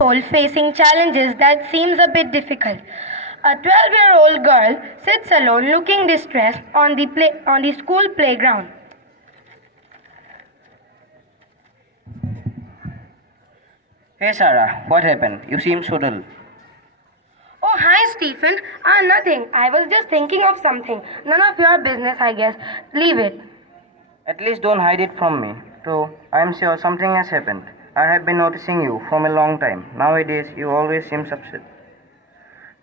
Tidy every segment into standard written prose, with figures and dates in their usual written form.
household facing challenges that seems a bit difficult. A 12-year-old girl sits alone looking distressed on the school playground. Hey Sarah, what happened? You seem so dull. Oh, hi, Stephen. Nothing. I was just thinking of something. None of your business, I guess. Leave it. At least don't hide it from me. Though I am sure something has happened. I have been noticing you from a long time. Nowadays, you always seem upset.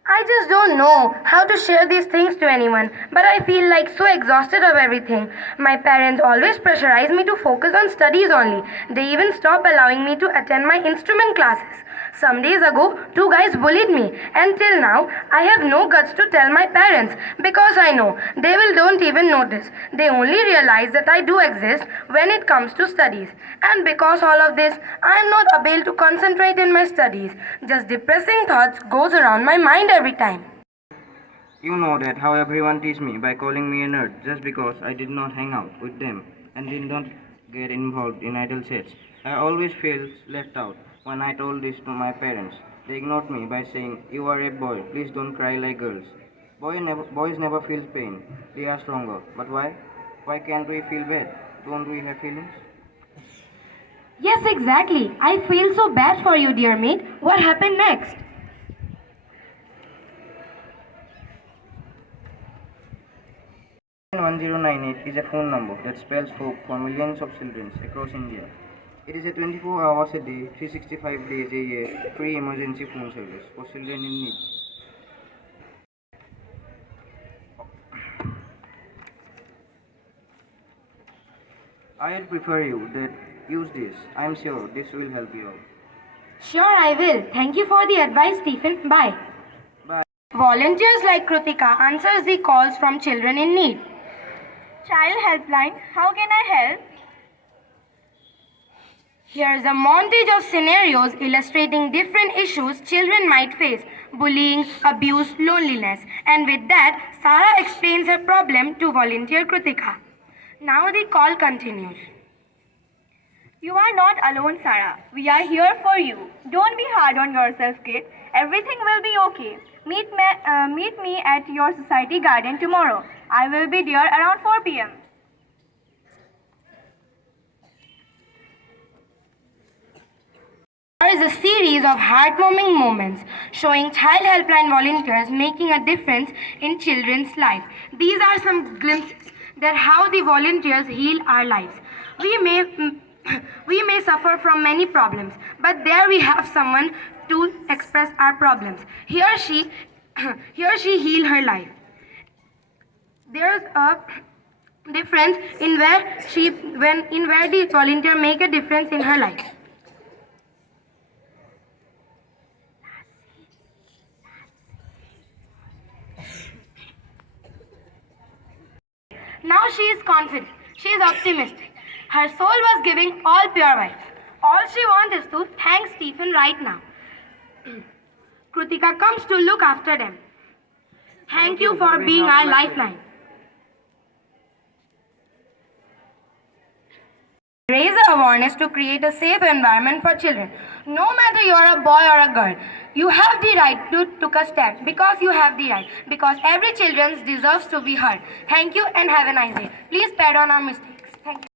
I just don't know how to share these things to anyone, but I feel like so exhausted of everything. My parents always pressurize me to focus on studies only. They even stop allowing me to attend my instrument classes. Some days ago, two guys bullied me, and till now, I have no guts to tell my parents because I know they will don't even notice. They only realize that I do exist when it comes to studies. And because all of this, I am not able to concentrate in my studies. Just depressing thoughts goes around my mind every time. You know that how everyone teased me by calling me a nerd just because I did not hang out with them and did not get involved in idle chats. I always felt left out when I told this to my parents. They ignored me by saying, "You are a boy, please don't cry like girls." Boys never feel pain, they are stronger. But why? Why can't we feel bad? Don't we have feelings? Yes, exactly. I feel so bad for you, dear mate. What happened next? 1098 is a phone number that spells hope for millions of children across India. It is a 24 hours a day, 365 days a year free emergency phone service for children in need. I'd prefer you that use this. I am sure this will help you out. Sure, I will. Thank you for the advice, Stephen. Bye. Bye. Volunteers like Krutika answers the calls from children in need. Child helpline, how can I help? Here is a montage of scenarios illustrating different issues children might face: bullying, abuse, loneliness. And with that, Sarah explains her problem to volunteer Krutika. Now the call continues. You are not alone, Sarah. We are here for you. Don't be hard on yourself, kid. Everything will be okay. Meet me at your society garden tomorrow. I will be there around 4 p.m. There is a series of heartwarming moments showing child helpline volunteers making a difference in children's life. These are some glimpses that how the volunteers heal our lives. We may suffer from many problems, but there we have someone to express our problems. Here she heal her life. There's a difference in where the volunteer make a difference in her life. Now she is confident. She is optimistic. Her soul was giving all pure vibes. All she wants is to thank Stephen right now. Krutika comes to look after them. Thank you for being our lifeline. Raise awareness to create a safe environment for children. No matter you are a boy or a girl, you have the right to take a stand because you have the right. Because every children deserves to be heard. Thank you and have a nice day. Please pardon our mistakes. Thank you.